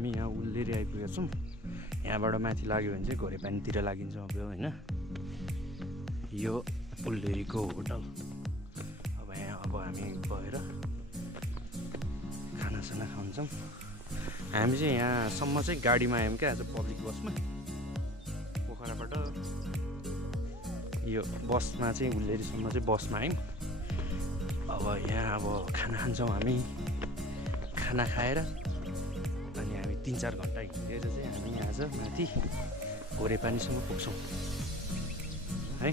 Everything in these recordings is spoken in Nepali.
हामी यहाँ उल्लेरी आइपुगेका छौँ। यहाँबाट माथि लाग्यो भने चाहिँ घोरेपानीतिर लागिन्छ अब होइन। यो उल्लेरीको होटल। अब हामी गएर खानासाना खान्छौँ। हामी चाहिँ यहाँसम्म चाहिँ गाडीमा आयौँ क्या आज पब्लिक बसमा पोखराबाट। यो बसमा चाहिँ उल्लेरीसम्म चाहिँ बसमा आयौँ। अब यहाँ अब खाना खान्छौँ हामी। खाना खाएर अनि हामी 3-4 घन्टा हिँडेर चाहिँ हामी आज माथि घोरेपानीसम्म पुग्छौँ है।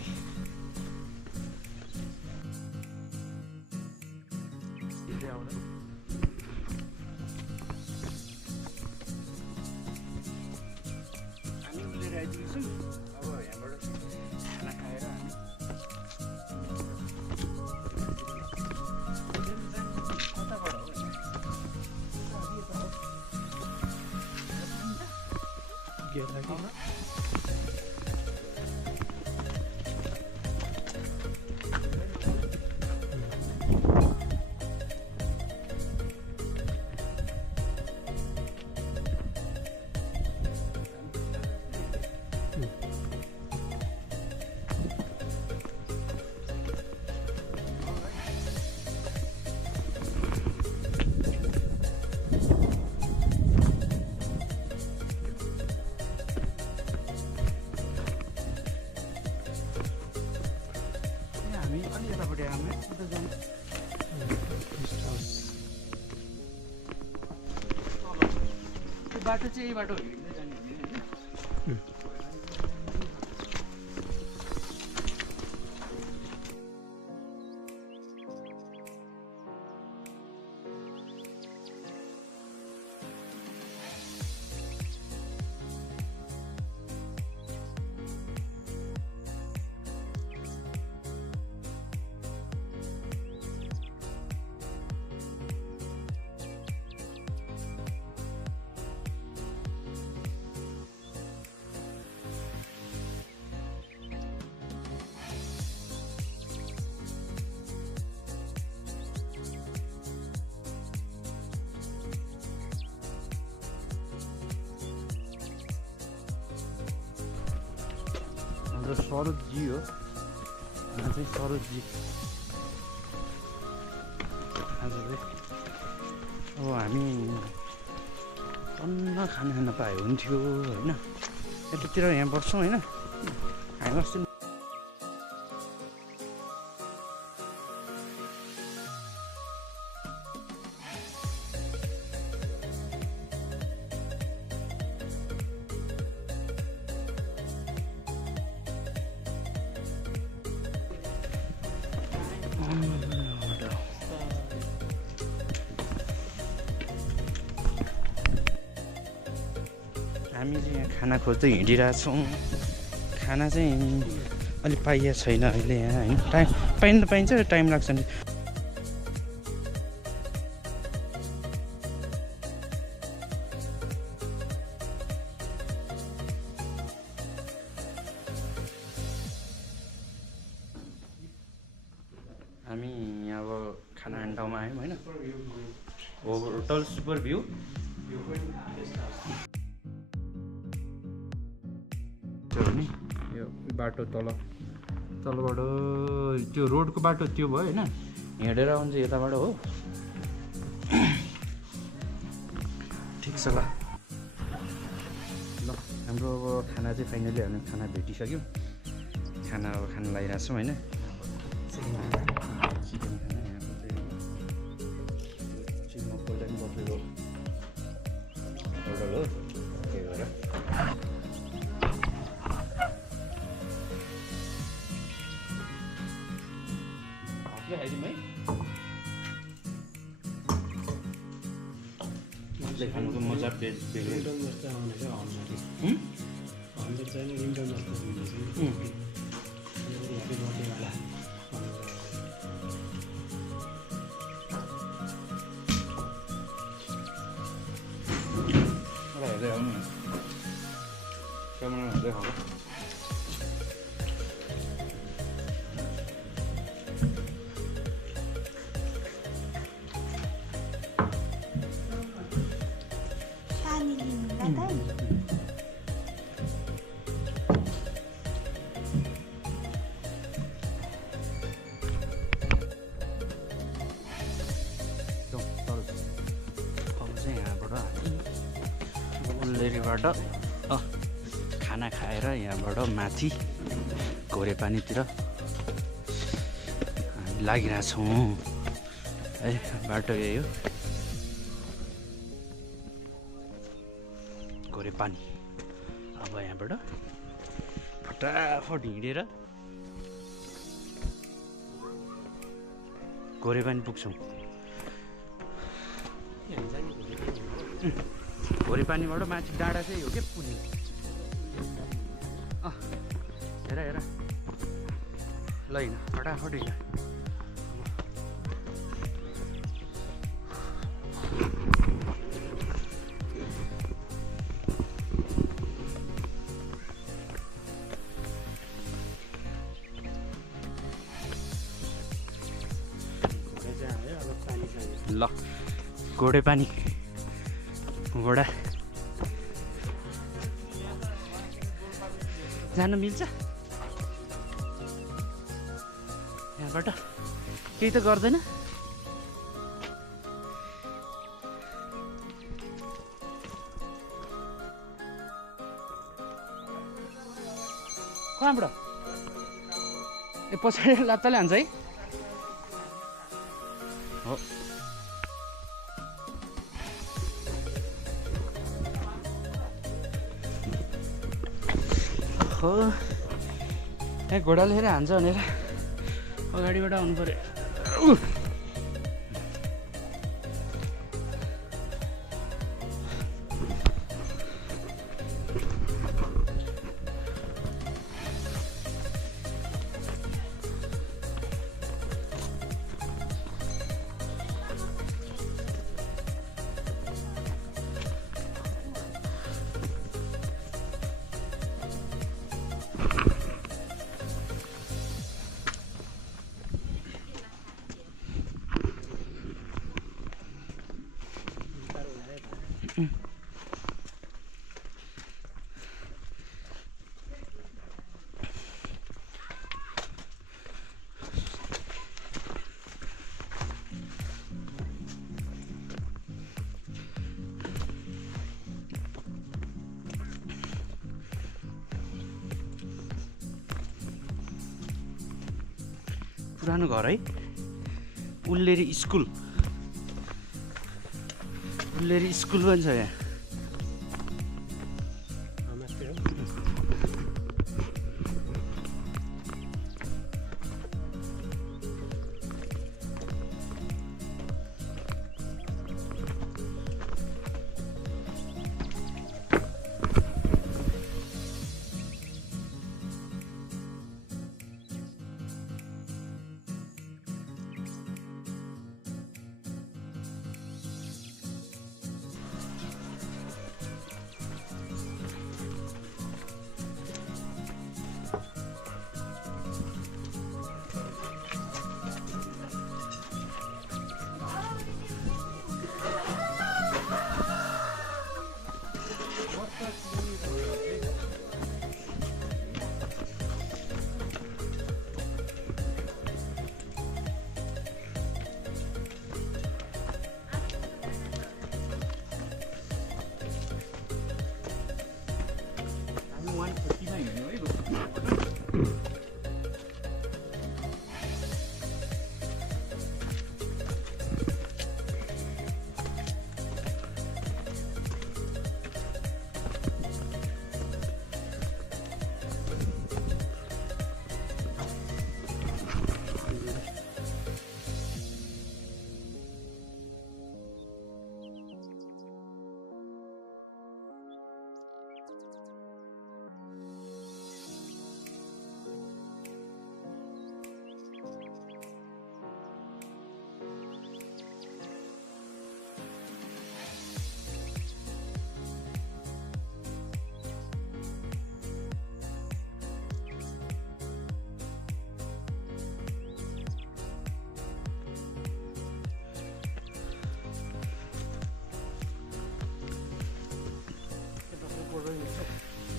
हामी उल्लेर आइपुगेछौँ। अब यहाँबाट खाना खाएर हामी कताबाट हो गेट लाग्यो। हामी अलि यतापट्टि आउने उता जाने गेस्ट हाउस। त्यो बाटो चाहिँ यही बाटो हिँड्दै जाने होइन। हाम्रो सरोजी हो। यहाँ चाहिँ सरोजी आज चाहिँ अब हामी टन्न खाना खान पाए हुन्थ्यो होइन। यतातिर यहाँ बस्छौँ होइन। हामी अस्ति हामी चाहिँ यहाँ खाना खोज्दै हिँडिरहेछौँ। खाना चाहिँ अलिक पाइएको छैन अहिले यहाँ होइन। पाइनु त पाइन्छ, टाइम लाग्छ नि। हामी यहाँ अब खाना खाने ठाउँमा आयौँ होइन। Hotel super view. यो बाटो तलबाट त्यो रोडको बाटो त्यो भयो होइन। हिँडेर आउँछ यताबाट हो। ठिक छ ल। हाम्रो अब खाना चाहिँ फाइनली हामी खाना भेटिसक्यौँ। खाना अब खाना लागिरहेको छौँ होइन। चिकन खाना यहाँको चाहिँ चिकन पहिला पनि बसेको होटल हो। त्यही भएर खानुको मजा हेर्दै आउनु क्यामेरा हेर्दै खाऊ। family. अब चाहिँ यहाँबाट हामी उल्लेरीबाट खाना खाएर यहाँबाट माथि घोरेपानीतिर हामी लागिरहेछौँ है। बाटो यही हो, घोरेपानी। अब यहाँबाट फटाफट हिँडेर घोरेपानी पुग्छौँ। घोरेपानीबाट माथि डाँडा चाहिँ हो क्या पुग्ने। हेर हेर ल हिँड फटाफट हिँड। ल घोडेपानी घोडा जान मिल्छ यहाँबाट? केही त गर्दैन। कहाँबाट? ए पछाडि लाप्चाले हान्छ है। हो हो यहाँ घोडा लिएर हान्छ भनेर अगाडिबाट आउनु पर्यो। पुरानो घर है, उल्लेरी स्कुल। उल्लेरी स्कुल पनि छ यहाँ।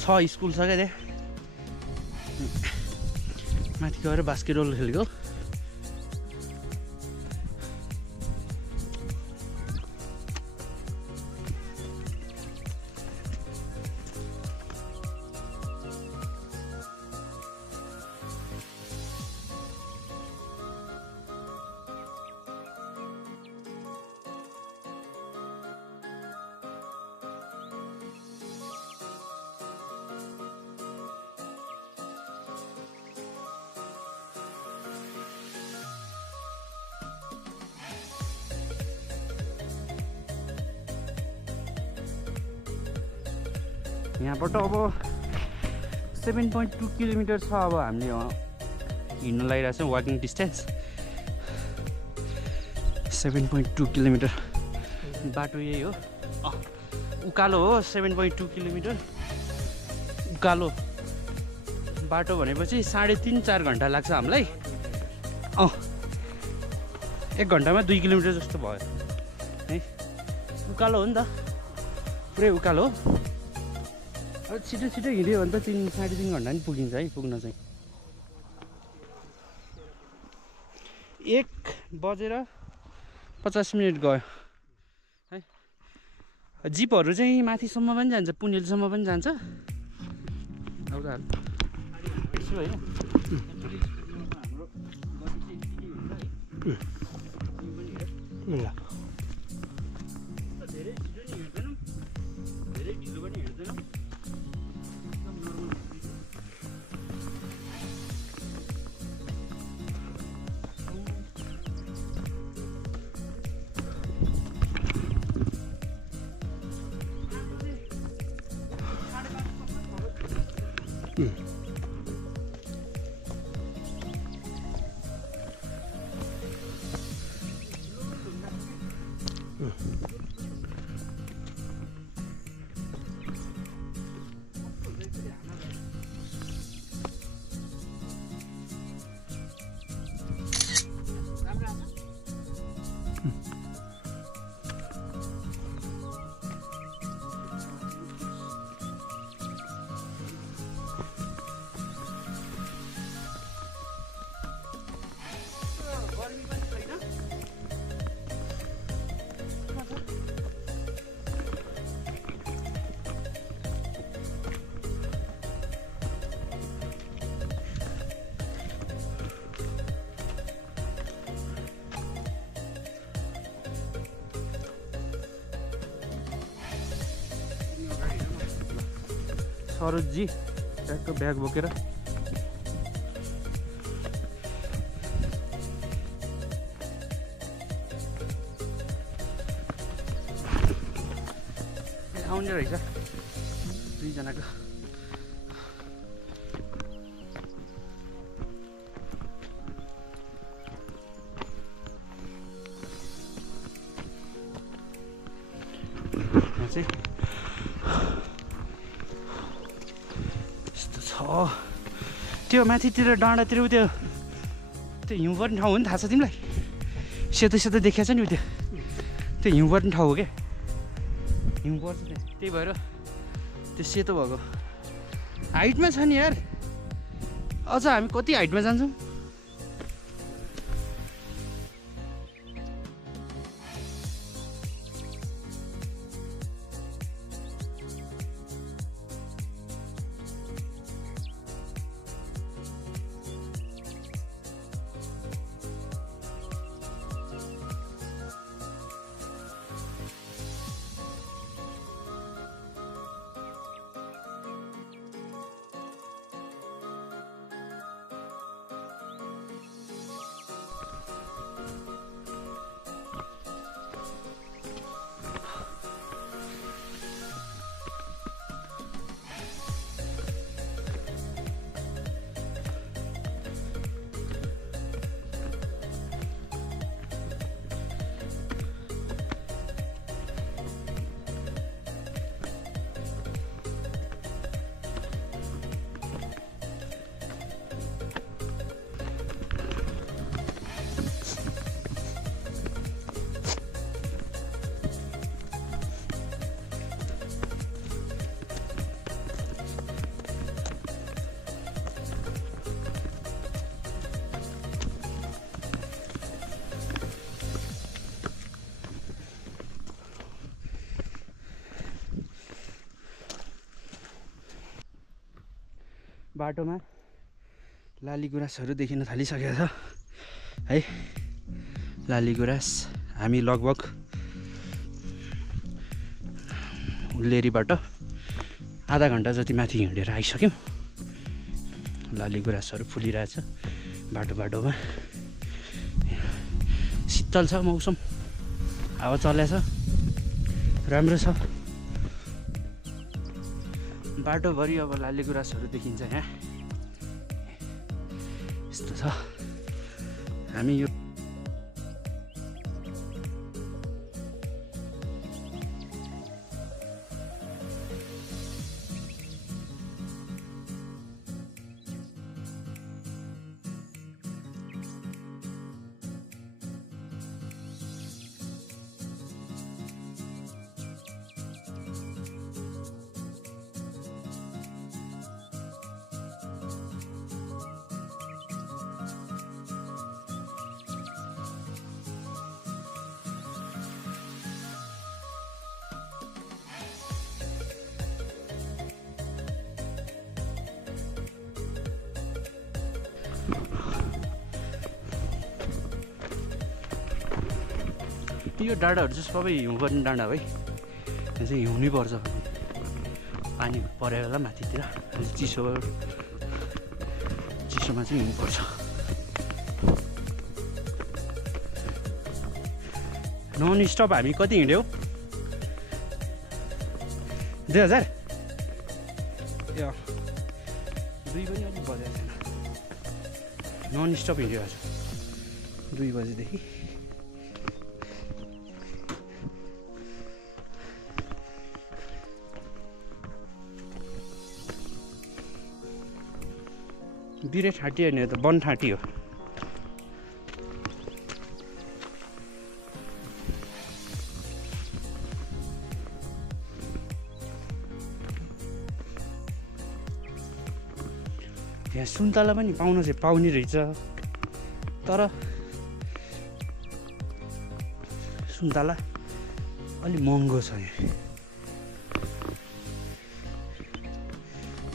स्कुल छ क्या त्यहाँ माथि गएर बास्केटबल खेलेको यहाँबाट अब 7.2 किलोमिटर छ अब हामीले हिँड्न लागिरहेको छौँ वाकिङ डिस्टेन्स 7.2 किलोमिटर बाटो यही हो उकालो हो 7.2 किलोमिटर उकालो बाटो भनेपछि 3.5-4 घन्टा लाग्छ हामीलाई 1 घन्टामा 2 किलोमिटर जस्तो भयो है उकालो हो नि त पुरै उकालो हो अब छिटो छिटो हिँड्यो भने त 3-3.5 घन्टा नि पुगिन्छ है पुग्न चाहिँ 1:50 गयो है जिपहरू चाहिँ माथिसम्म पनि जान्छ पुनेलसम्म पनि जान्छ अब यसो होइन धेरै छिटो नि हिँड्दैनौँ धेरै ढिलो पनि हिँड्दैनौँ सरोजी ट्याक्क ब्याग बोकेर आउने रहेछ 2 जनाको यहाँ चाहिँ त्यो माथितिर डाँडातिर त्यो हिउँ पर्ने ठाउँ हो नि थाहा छ तिमीलाई सेतो सेतो देखिया छ नि त्यो हिउँ पर्ने ठाउँ हो क्या हिउँ पर्छ त्यहाँ त्यही भएर त्यो सेतो भएको हाइटमा छ नि यार अझ हामी कति हाइटमा जान्छौँ बाटोमा लालीगुराँसहरू देखिन थालिसकेको छ है। लालीगुराँस हामी लगभग हुल्लेरीबाट आधा घन्टा जति माथि हिँडेर आइसक्यौँ। लालीगुराँसहरू फुलिरहेछ बाटोमा। शीतल छ मौसम, हावा चलेछ, राम्रो छ। बाटोभरि अब लालीगुराँसहरू देखिन्छ यहाँ। यस्तो छ। हामी यो यो डाँडाहरू चाहिँ सबै हिउँ पर्ने डाँडा हो है। यहाँ चाहिँ हिउँनै पर्छ पानी परेर बेला माथितिर चिसोमा चाहिँ हिउँ पर्छ। नन स्टप हामी कति हिँड्यौँ? 2000 ए 2 पनि अलिक बजेको छैन। नन स्टप हिँड्यो आज 2 बजीदेखि। बिरे ठाँटी होइन, त वन ठाँटी हो। यहाँ सुन्तला पनि पाउन चाहिँ पाउने रहेछ, तर सुन्तला अलि महँगो छ यहाँ।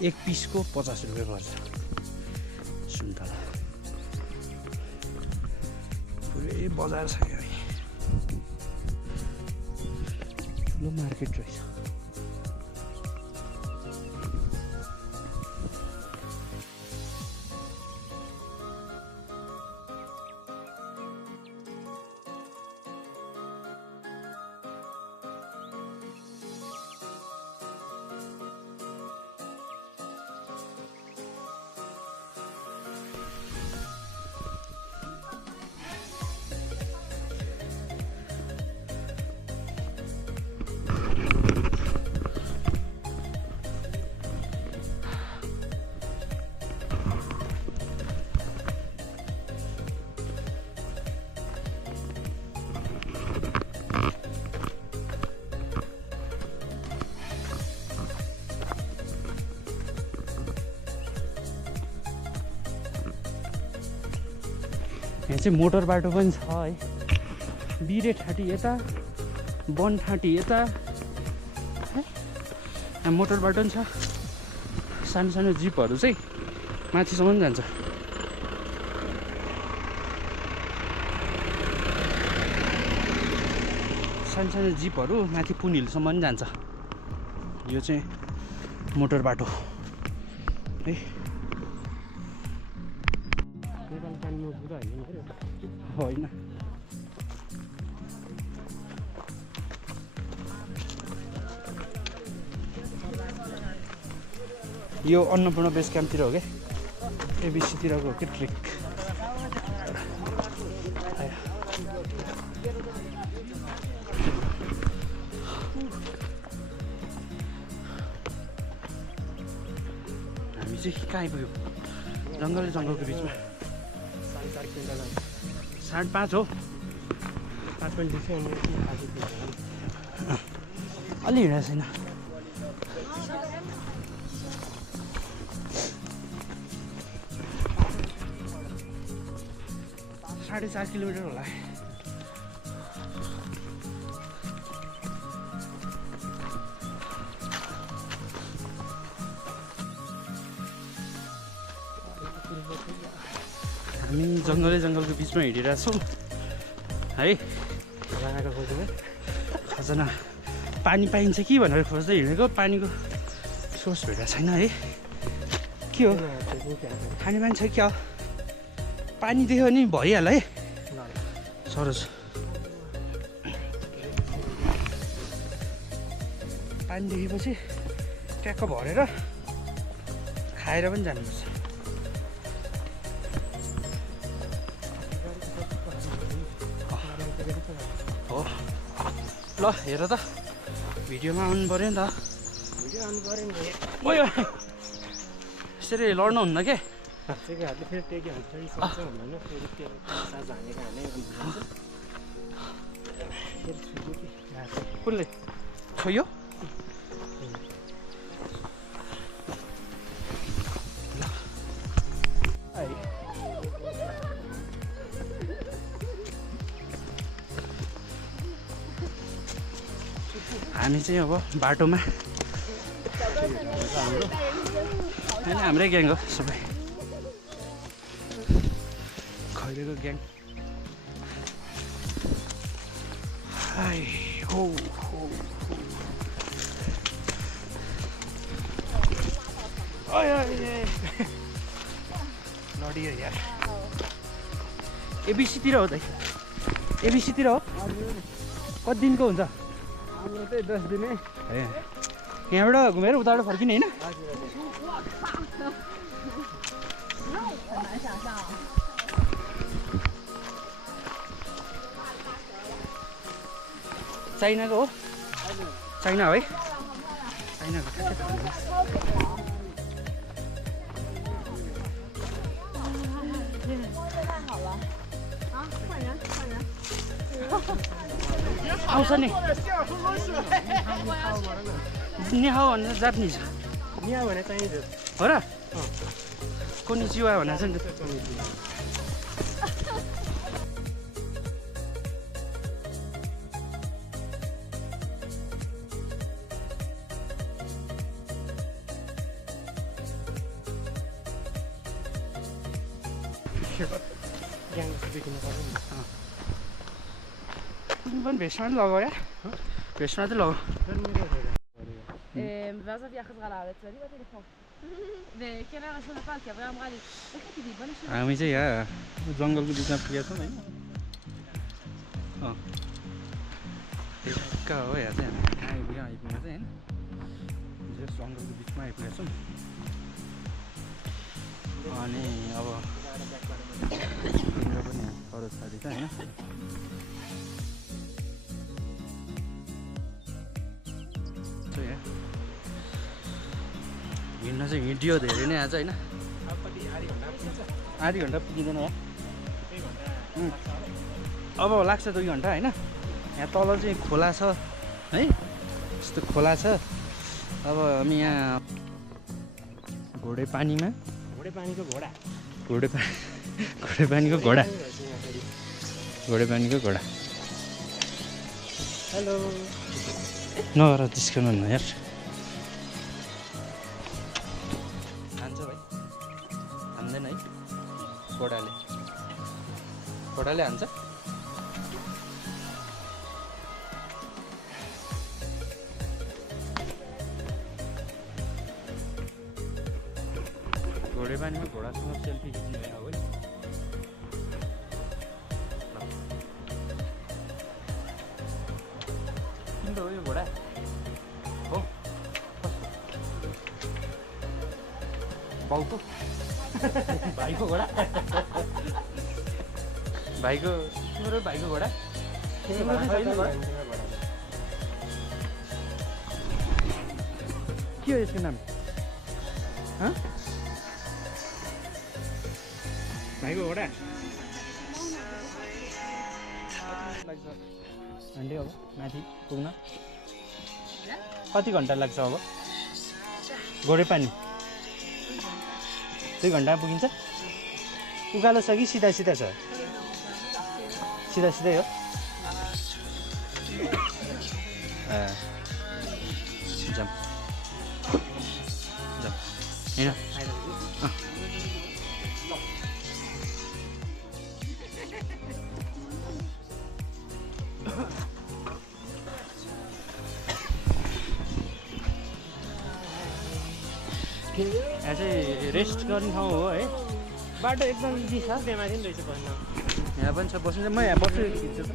1 पिसको 50 रुपियाँ पर्छ सुन्तला। पुरै बजार छ यहाँ, ठुलो मार्केट रहेछ। यहाँ चाहिँ मोटर बाटो पनि छ है। बिरे ठाँटी यता, वन ठाँटी यता है। यहाँ मोटर बाटो पनि छ। सानो सानो जिपहरू चाहिँ माथिसम्म जान्छ। सानो सानो जिपहरू माथि पुन हिलसम्म पनि जान्छ। यो चाहिँ मोटर बाटो है। होइन यो अन्नपूर्ण बेस क्याम्पतिर हो क्या, एबिसीतिरको हो कि ट्रिक। हामी चाहिँ कहाँ आइपुग्यौँ? जङ्गलको बिचमा। 5.5 हो। 5.2 अलि हिँडेको छैन। 4.5 किलोमिटर होला। हामी जङ्गलको बिचमा हिँडिरहेको छौँ है। खजानाको खोज्दै खजना पानी पाइन्छ कि भनेर खोज्दै हिँडेको, पानीको सोर्स भेटेको छैन है। के हो खाने मान्छे क्या हो? पानी देख्यो भने भइहाल्छ है सरोज। पानी देखेपछि ट्याक्क भरेर खाएर पनि जानुपर्छ। हो ल हेर त भिडियोमा आउनु पऱ्यो नि त। भिडियो आउनु पऱ्यो नि। ओयो यसरी लड्नुहुन्न के? हातको हातले फेरि टेक्यो भने फेरि सक्छ भन्दैन, फेरि त्यो सास हानेको हाने फेरि छुट्यो कि कुनले छोयो? हामी चाहिँ अब बाटोमा होइन, हाम्रै ग्याङ हो सबै, खैरेको ग्याङ। हाई हो लडियो यार। एबिसीतिर हो त? एबिसीतिर हो? कति दिनको हुन्छ? हाम्रो चाहिँ 10 दिन है। यहाँबाट घुमेर उताबाट फर्किने होइन? चाइनाको हो? चाइना हो है? चाइनाको ठ्याक्कै थाहा छैन। आउँछ नि निहाओ भनेर जापानिज निहा भने चाहिन्छ हो र? कोनिचिवा भनेर छ नि त। ग्याङ देखिनु पर्यो नि। तिमी पनि भेस्टमा चाहिँ लगाऊ यार, भेस्टमा चाहिँ लगाऊ। ואז אבי חזרה לארץ, ואני באתי לפה. וכן היה רשום לפעל, כי אברהם אמרה לי, איך תדעי, בוא נשאיר. हामी चाहिँ यहाँ जङ्गलको बिचमा पुगेका छौँ होइन। ठिक्क हो यहाँ चाहिँ हामी कहाँ आइपुग्यो चाहिँ होइन, जस्ट जङ्गलको बिचमा आइपुगेका छौँ। अनि अब तिम्रो पनि खरज साथी छ होइन। हिँड्न चाहिँ हिँडियो धेरै नै आज होइन। आधी घन्टा पुगिँदैन यहाँ, अब लाग्छ 2 घन्टा होइन। यहाँ तल चाहिँ खोला छ है, यस्तो खोला छ। अब हामी यहाँ घोडे पानीमा, घोडे पानीको घोडा, घोडे पानीको घोडा, घोडे पानीको घोडा। हेलो नगर जिस्कनु न यार। हान्छ भाइ? हान्दैन है? घोडाले हान्छ? घोडे पानीमा घोडासँग सेल्फी खिच्ने भयो है। किन हो यो घोडा हो? बाउको भाइको घोडा, भाइको तिम्रो भाइको घोडा, तिम्रो चाहिँ छैन घोडा? के हो यसको नाम? भाइको घोडा अन्डे अब माथि पुग्न कति घन्टा लाग्छ? अब घोडे पानी 2 घन्टामा पुगिन्छ? उकालो छ कि सिधा सिधा छ? सिधा सिधै हो। जाम जाम होइन। यहाँ चाहिँ रेस्ट गर्ने ठाउँ हो है बाटो एकदम इजी छ त्यहाँमाथि पनि रहेछ बस्न यहाँ पनि छ बस्नु म यहाँ बस्छु खिच्छु त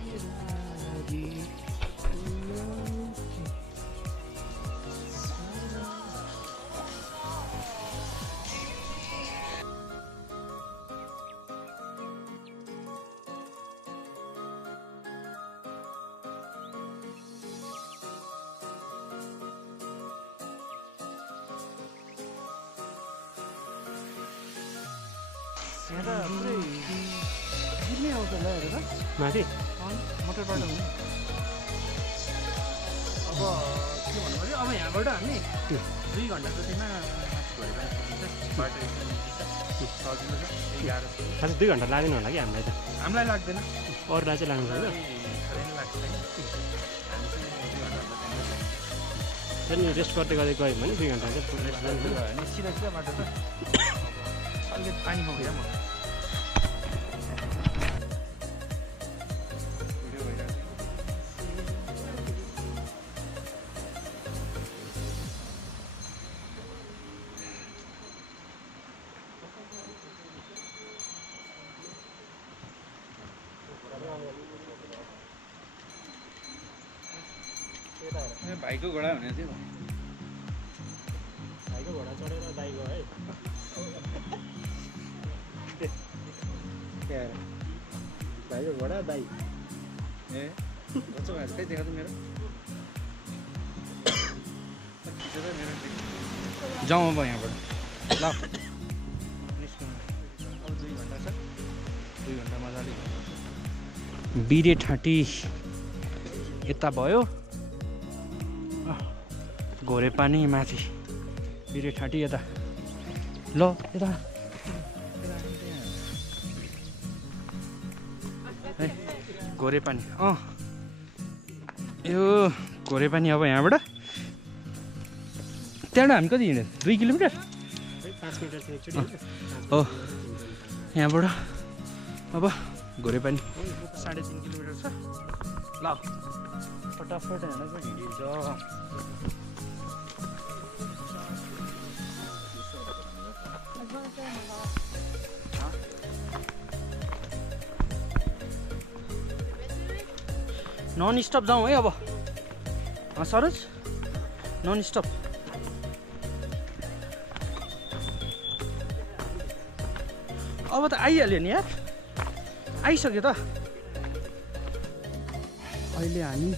यहाँ त पुरै गिर्नै आउँछ होला हेर त माथि मोटर बाटो हुने अब के भन्नु पऱ्यो अब यहाँबाट हामी 2 घन्टा जतिमा बाटो एकदम सजिलो छ गाह्रो छ खास 2 घन्टा लाग्दैन होला कि हामीलाई त हामीलाई लाग्दैन अरूलाई चाहिँ लाग्नु छैन लाग्छ नि नि रेस्ट गर्दै गर्दै गयो भने 2 घन्टा चाहिँ सिधा सिधा बाटो छ अलि पानी पुगेर म भाइको घोडा हुने थियो भाइको घोडा चढेर दाइ गयो है भाइको घोडा दाइ ए बच्चा भाइ त्यही देखा त मेरो जाउँ अब यहाँबाट ल निस्कौँ अब 2 घन्टा छ 2 घन्टा मजाले बिरे ठाँटी यता भयो घोरे पानी माथि बिरे ठाँटी यता ल यता है घोरे पानी यो घोरे पानी अब यहाँबाट त्यहाँबाट हामी कति हिँड्यो 2 किलोमिटर 5 मिटर चाहिँ एकचोटि हो यहाँबाट अब घोरे पानी 3.5 किलोमिटर छ ल फटाफट हिँडेको हिँडिन्छ नन स्टप जाउँ है अब सरोज नन स्टप अब त आइहाल्यो नि यार आइसक्यो त अहिले हामी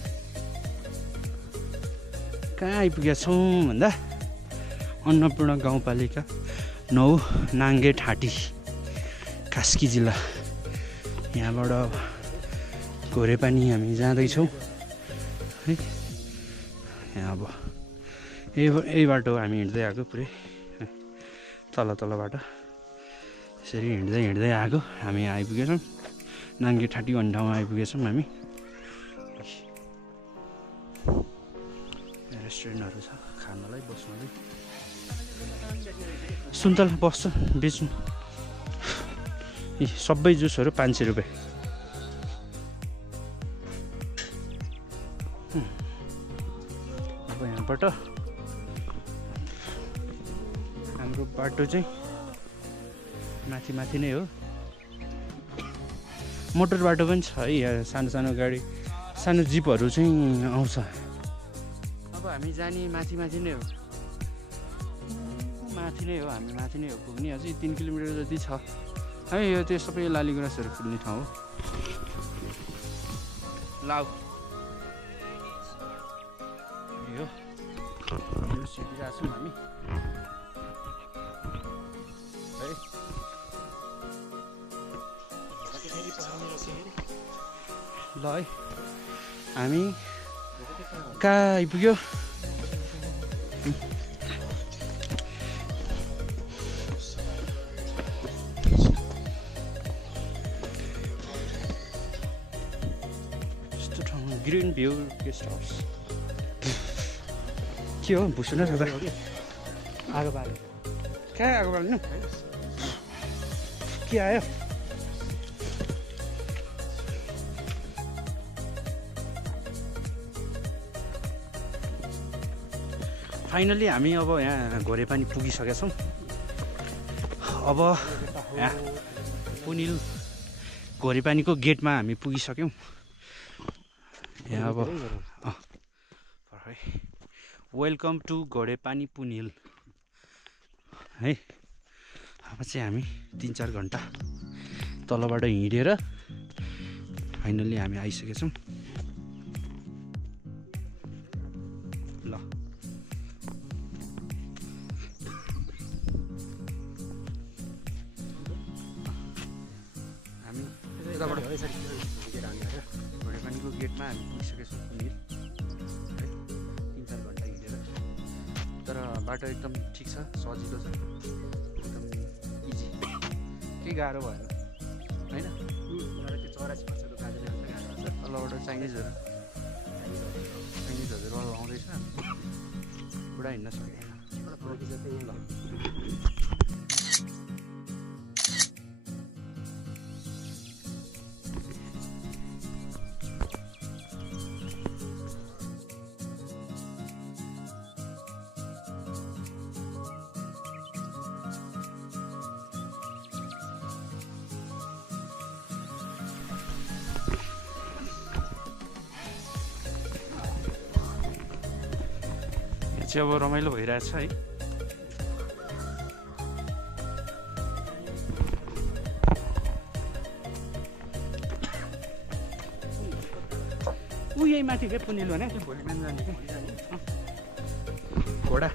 कहाँ आइपुगेका छौँ भन्दा अन्नपूर्ण गाउँपालिका 9 नाङ्गे ठाँटी कास्की जिल्ला यहाँबाट घोरे पानी हामी जाँदैछौँ है यहाँ अब यही बाटो हामी हिँड्दै आएको पुरै तलबाट यसरी हिँड्दै आएको हामी आइपुगेछौँ नाङ्गे ठाँटी भन्ने ठाउँमा आइपुगेछौँ हामी रेस्टुरेन्टहरू छ खानलाई बस्नलाई सुन्तला बस्छ बेच्नु सबै जुसहरू 500 रुपियाँ अब यहाँबाट हाम्रो बाटो चाहिँ माथि नै हो मोटर बाटो पनि छ है यहाँ सानो गाडी सानो जिपहरू चाहिँ आउँछ अब हामी जाने माथि नै हो हामी माथि नै हो पुग्ने अझै 3 किलोमिटर जति छ है यो त्यो सबै लाली गुराँसहरू फुल्ने ठाउँ हो लाउ यो सिटिरहेको छौँ हामी है ल है हामी कहाँ आइपुग्यो यस्तो ठाउँ ग्रिन भ्यू गेस्ट हाउस के हो भुसुन सक्दा आगो बाल्यो कहाँ आगो बाल्नु के आयो फाइनली हामी अब यहाँ घोरेपानी पुगिसकेका छौँ। अब यहाँ पुनिल घोरेपानीको गेटमा हामी पुगिसक्यौँ। यहाँ अब वेलकम टु घोरेपानी पुनिल है। अब चाहिँ हामी 3-4 घन्टा तलबाट हिँडेर फाइनल्ली हामी आइसकेका छौँ। ल हामी यताबाट घोरेपानीको गेटमा हामी पुगिसकेका छौँ पुनिल है। 3-4 घन्टा हिँडेर, तर बाटो एकदम ठिक छ, सजिलो छ, एकदम इजी, केही गाह्रो भएन होइन। तलबाट चाइनिजहरू आउँदैछ, पुरा हिँड्न सकेन। चाहिँ अब रमाइलो भइरहेछ है। यही माथि के पुनिल भने त्यो भोलि बिहान जाने घोडा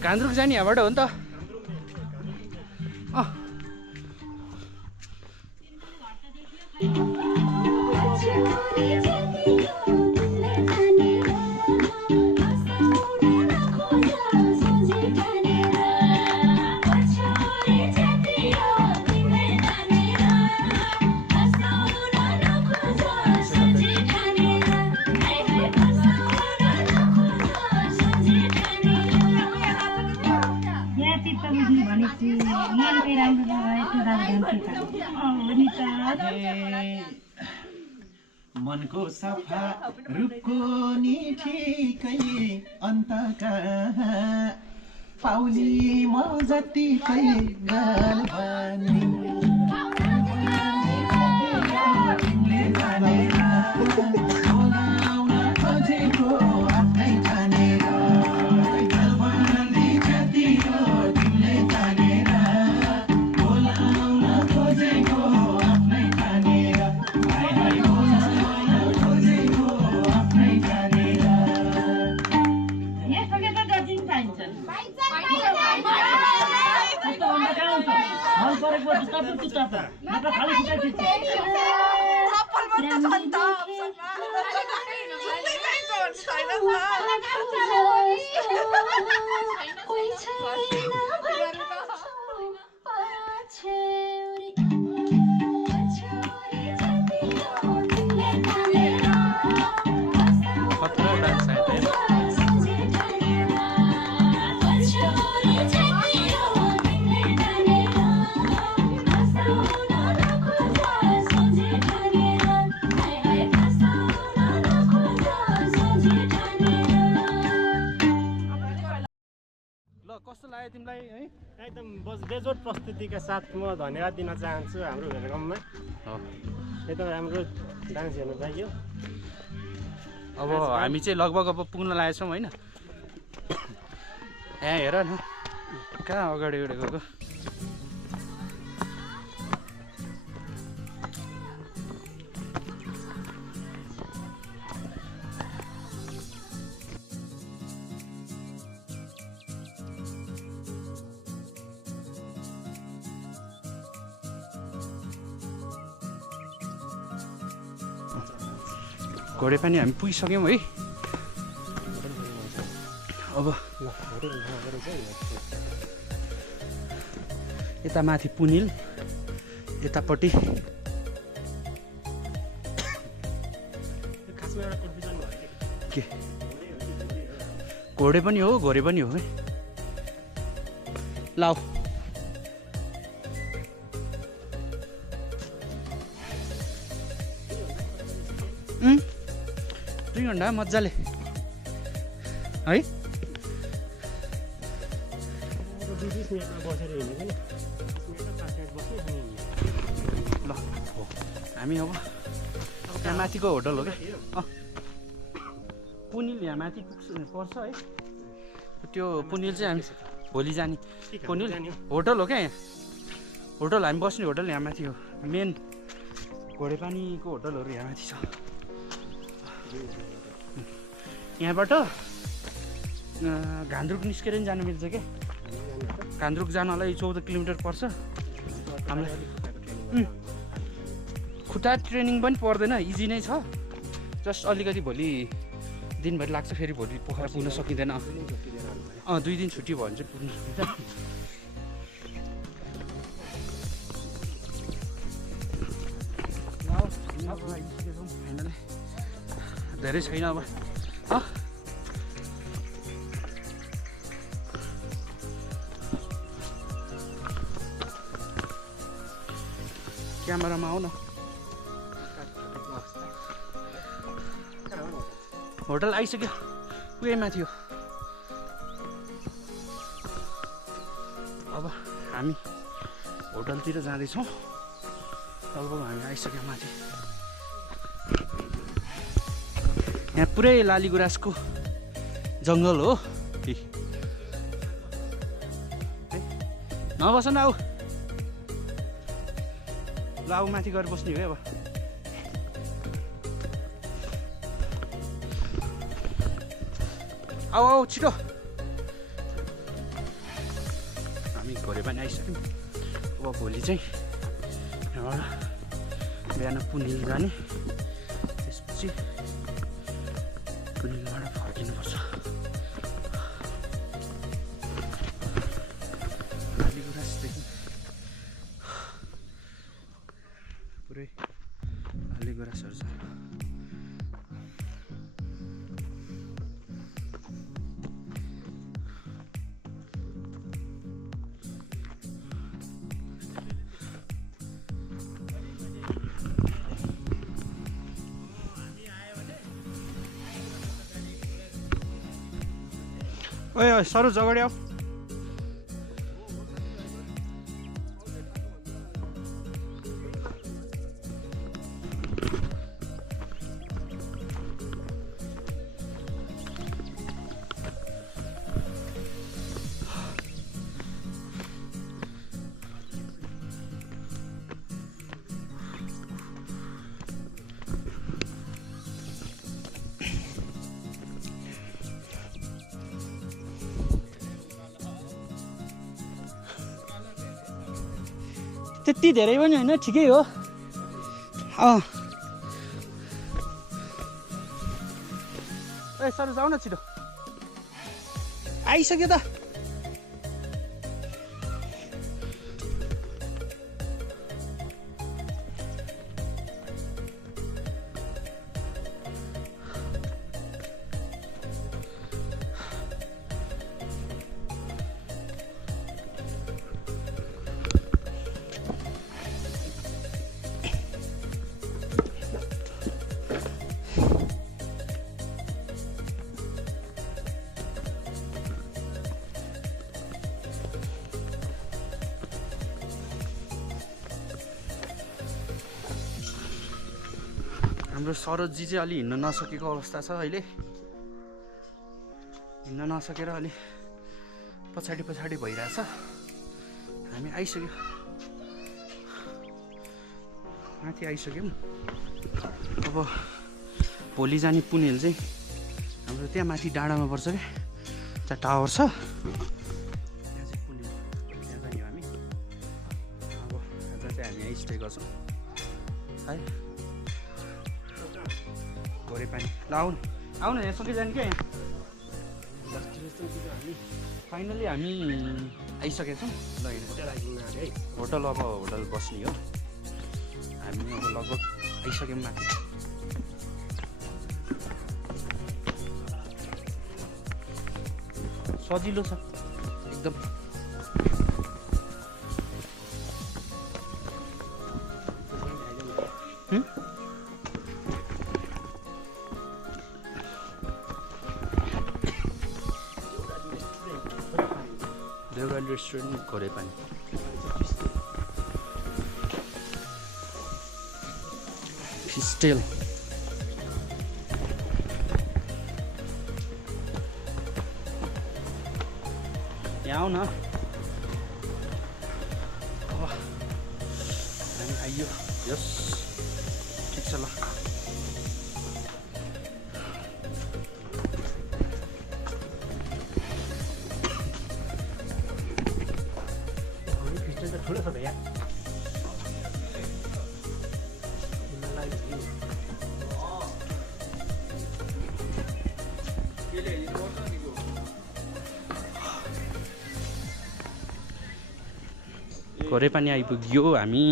कान्द्रुक जाने यहाँबाट हो नि त। मनको सफा रूपको नि ठिकै अन्त कहाँ पाउली म जतिकै गालबानी तिमीले जानेर बोलाउन खोजेको आफ्नै ठानेर गालबानी जति हो तिमीले जानेर बोलाउन खोजेको आफ्नै ठानेर कस्तो लाग्यो तिमीलाई है? एकदम बेजोड प्रस्तुतिका साथ म धन्यवाद दिन चाहन्छु हाम्रो भेलकममा। एकदम राम्रो डान्स हेर्न पाइयो। अब हामी चाहिँ लगभग अब पुग्न लागेछौँ होइन। यहाँ हेर न कहाँ अगाडि गएको। घोडेपानी हामी पुगिसक्यौँ है। अब यता माथि पुनिल, यतापट्टि खासमा एउटा कन्फ्युजन भयो कि के घोडे पनि हो घोडे पनि हो है लाऊ 2 घन्टा मजाले है 20 मिनेटमा बसेर हिँडेको नि 5 मिनेट बस्यो ल हो हामी अब यहाँ माथिको होटल हो क्या पुनिल यहाँ माथि पर्छ है त्यो पुनिल चाहिँ हामी भोलि जाने पुनिल होटल हो क्या यहाँ होटल हामी बस्ने होटल यहाँ माथि हो मेन घोडेपानीको होटलहरू यहाँ माथि छ यहाँबाट घान्द्रुक निस्केर नि जानु मिल्छ क्या घान्द्रुक जानलाई 14 किलोमिटर पर्छ हामीलाई खुट्टा ट्रेनिङ पनि पर्दैन इजी नै छ जस्ट अलिकति भोलि दिनभरि लाग्छ फेरि भोलि पोखरा पुग्न सकिँदैन 2 दिन छुट्टी भयो भने चाहिँ पुग्न सकिन्छ फाइनली धेरै छैन अब क्यामेरामा आऊ न होटल आइसक्यो उयो माथि हो अब हामी होटलतिर जाँदैछौँ लगभग हामी आइसक्यौँ माथि यहाँ पुरै लालीगुराँसको जङ्गल हो नबस न आऊ ल आऊ माथि गएर बस्ने हो अब आऊ आऊ छिटो हामी घोडे पनि आइसक्यौँ अब भोलि चाहिँ यहाँबाट बिहान पुनिल जाने त्यसपछि पुनिलबाट फर्किनुपर्छ लालीगुराँसदेखि पुरै लालीगुराँसहरू छ ओए ओए सरोज अगाडि आऊ त्यति धेरै पनि होइन ठिकै हो ए सर जाऊ न छिटो आइसक्यो त हाम्रो सरोजजी चाहिँ अलि हिँड्न नसकेको अवस्था छ अहिले हिँड्न नसकेर अलि पछाडि पछाडि भइरहेछ हामी आइसक्यो माथि आइसक्यौँ अब भोलि जाने पुनिल चाहिँ हाम्रो त्यहाँ माथि डाँडामा पर्छ क्या त्यहाँ टावर छ त्यहाँ चाहिँ पुनिल त्यहाँ जाने हो हामी अब आज चाहिँ हामी आइस्टे गर्छौँ है घोडे पानी ल आउनु यहाँ सँगै जाने क्या यहाँ फाइनली हामी आइसकेका छौँ ल होटल अब होटल बस्ने हो हामी अब लगभग आइसक्यौँ माथि सजिलो छ एकदम। देउराली रेस्टुरेन्ट घोरेपानी। फिस्टेल यहाँ आऊ न। हामी आइयो। यस ठिक छ ल। ठुलो छ भैया। घोरेपानी आइपुग्यो हामी।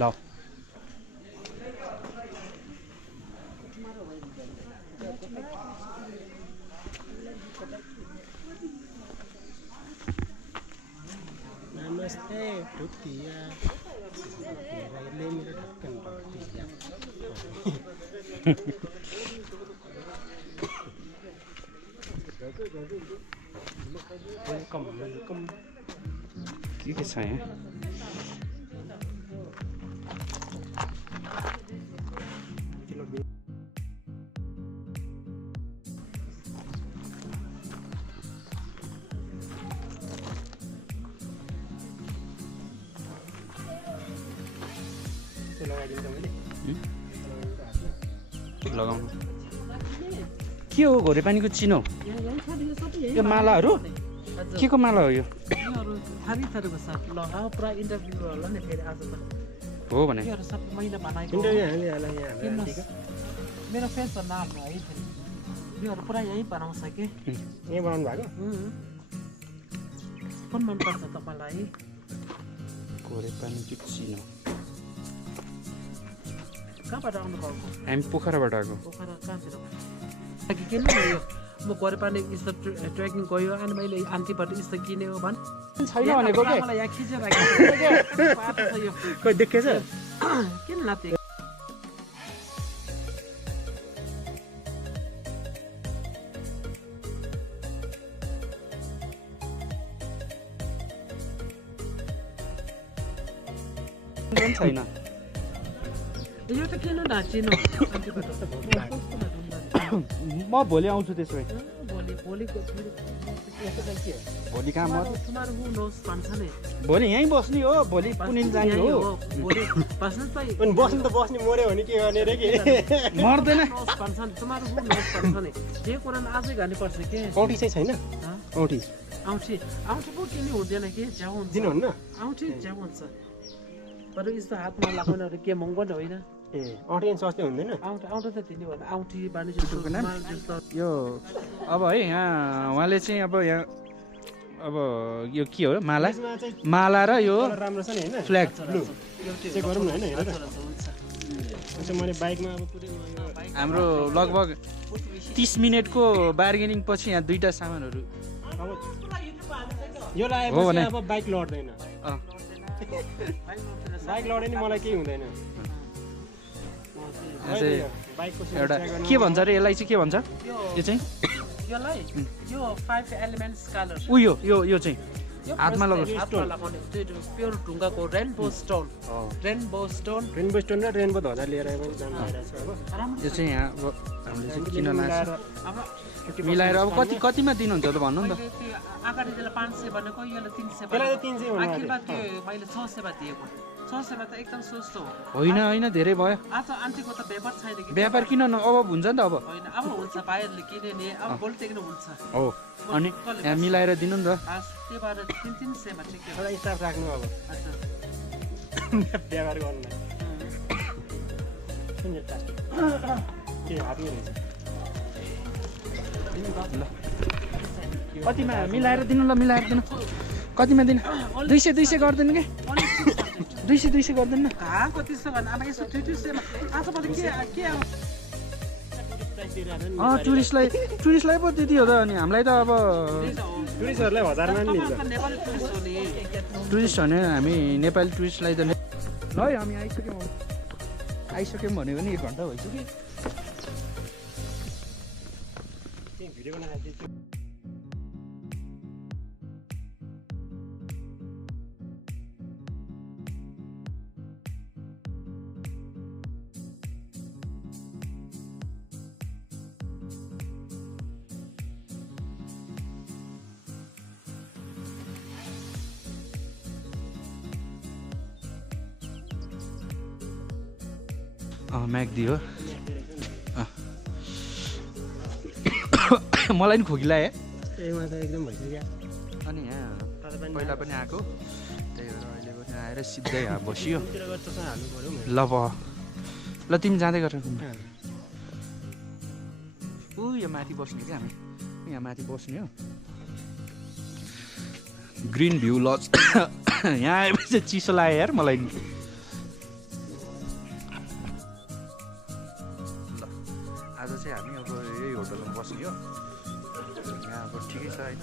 ल नमस्ते भुतिया। भाइले मेरो ढक्कन भुतिया। Welcome welcome. के छ यहाँ? लगाउनु के हो? घोरेपानीको चिनो यो मालाहरू के को माला हो यो? थरी थरीको छ। ल पुरा इन्टरभ्यू होला नि फेरि आज त हो भने योहरू सब मैले बनाएको इन्टरभ्यू हाल्ने होला यहाँ हाम्रो आन्टीको। मेरो फ्रेन्डको नाम हो है फेरि योहरू पुरा यहीँ बनाउँछ कि। यहीँ बनाउनु भएको? कुन मनपर्छ तपाईँलाई? घोरेपानीको चिनो। कहाँबाट आउनुभएको? हामी पोखराबाट आएको। पोखरा कहाँतिर? कि किन यो म घोरेपानी यस्तो ट्रेकिङ गयो अनि मैले आन्टीबाट यस्तो किन्यो भन् छैन भनेको के? मलाई यहाँ खिचेर राखेको यो कोही देखेछ? किन नाते छैन। यो त किन नाचिनु? म भोलि आउँछु त्यसो भए। भोलि कहाँ म भोलि यहीँ बस्ने हो। भोलि पुनिन जाने हो। अनि बस्नु त बस्ने मऱ्यो भने के गर्ने रे के? मर्दैन। जे कुरा आजै गर्नुपर्छ के? औँठी चाहिँ छैन? औँठी औँठी औँठी पो किन्नु हुँदैन कि च्याउ हुन्छ। दिनुहुन्न? औँठी च्याउ हुन्छ तर यस्तो हातमा लगाउनेहरू के महँगो न होइन? ए औँठी सस्तै हुँदैन? औँठी औँठी त दिने भएन। औँठी बानी यो अब है यहाँ उहाँले चाहिँ अब यहाँ अब यो के हो? माला माला र यो राम्रो छ नि होइन? फ्ल्याग ब्लू चेक गरौँ न होइन? हेर त मैले बाइकमा अब पुरै हाम्रो लगभग 30 मिनटको बार्गेनिङ पछि यहाँ दुईटा सामानहरू यो हो भने लगाएपछि अब बाइक लड्दैन। बाइक लडे नि मलाई केही हुँदैन। बाइकको एउटा के भन्छ अरे यसलाई चाहिँ के भन्छ? यो चाहिँ यसलाई यो 5 एलिमेन्ट्स कलर उयो यो चाहिँ हातमा लगाउने प्योर ढुङ्गाको रेनबो स्टोन। रेनबो स्टोन र रेनबो ध्वजा लिएर पनि जानु आइरहेको छ अब। यो चाहिँ यहाँ अब हामीले चाहिँ किन लाग्छ मिलाएर अब कतिमा दिनुहुन्छ त भन्नु नि त? अगाडि त्यसलाई 500 भनेको यसले 300 त्यसलाई 300 भन्नु आखिरमा त्यो मैले 600 मा दिएको। 600 मा त एकदम सस्तो हो। होइन धेरै भयो। आज आन्टीको त व्यापार छैन कि? व्यापार किन न अब हुन्छ नि त अब। होइन अब हुन्छ बाहिरले किने नि अब भोलिदेखि हुन्छ। हो अनि यहाँ मिलाएर दिनु नि त। त्यो भएर 300 मा ठिकै हो। एउटा स्टाफ राख्नु अब व्यवहार गर्नुलाई। के हातमै रहेछ ल कतिमा मिलाएर दिनु ल मिलाएर दिनु कतिमा दिनु 200 गरिदिनु कि 200 गरिदिनु न हालको त्यस्तो भन्दा अब यसो ट्युरिस्टमा आजभोलि के अब टुरिस्टलाई पो त्यति हो त अनि हामीलाई त अब टुरिस्टहरूलाई 1000 मा नि लिन्छ नेपाली टुरिस्ट हो नि टुरिस्ट भने हामी नेपाली टुरिस्टलाई त ल है हामी आइसक्यौँ भनेको नि 1 घन्टा भइसक्यो भिडियो बनाएर दिन्छु म्याग्दी हो मलाई नि खोकी लाग्यो एमा त एकदम भइसक्यो अनि यहाँ पहिला पनि आएको त्यही भएर अहिले पनि आएर सिधै यहाँ बसियो हाल्नु पर्यो ल ल तिमी जाँदै गर ऊ यो माथि बस्ने क्या हामी यहाँ माथि बस्ने हो ग्रिन भ्यू लज यहाँ आएपछि चिसो लाग्यो यार मलाई नि ल आज चाहिँ हामी अब यही होटलमा बस्ने हो यहाँ अब ठिकै छ होइन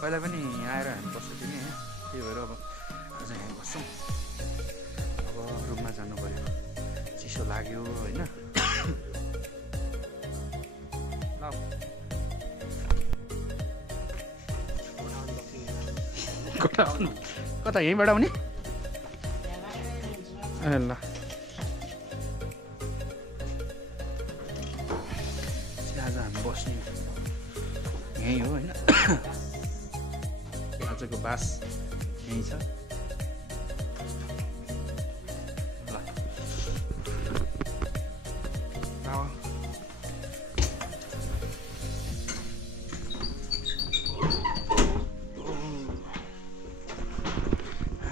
पहिला पनि आएर हामी बस्छौँ नि यहाँ त्यही भएर अब आज यहाँ बस्छौँ अब रुममा जानु पऱ्यो चिसो लाग्यो होइन कता यहीँबाट आउने ए ल आज हामी बस्ने यहीँ हो होइन आजको बास यहीँ छ ल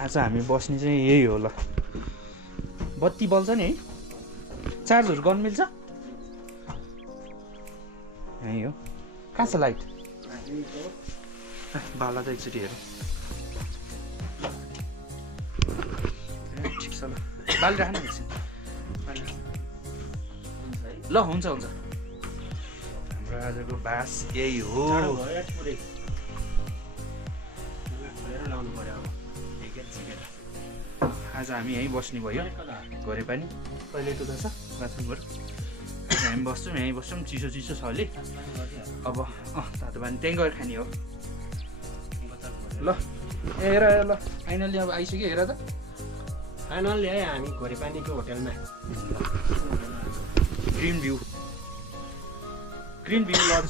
आज हामी बस्ने चाहिँ यही हो ल बत्ती बल्छ नि है चार्जहरू गर्नु मिल्छ यही हो कहाँ छ लाइट बाला त एकचोटि हेरौँ ठिक छ ल बाली राख्नु एकछिन ल हुन्छ हाम्रो आजको बास यही हो आज हामी यहीँ बस्ने भयो घरे पनि टोइलेट उता छ बाथरुमहरू आज हामी बस्छौँ यहीँ बस्छौँ चिसो छ अलि अब तातो पानी त्यहीँ गएर खाने हो ल हेर ल फाइनल्ली अब आइसक्यो हेर त फाइनल्ली है हामी घोरेपानीको होटलमा ग्रिन भ्यू लज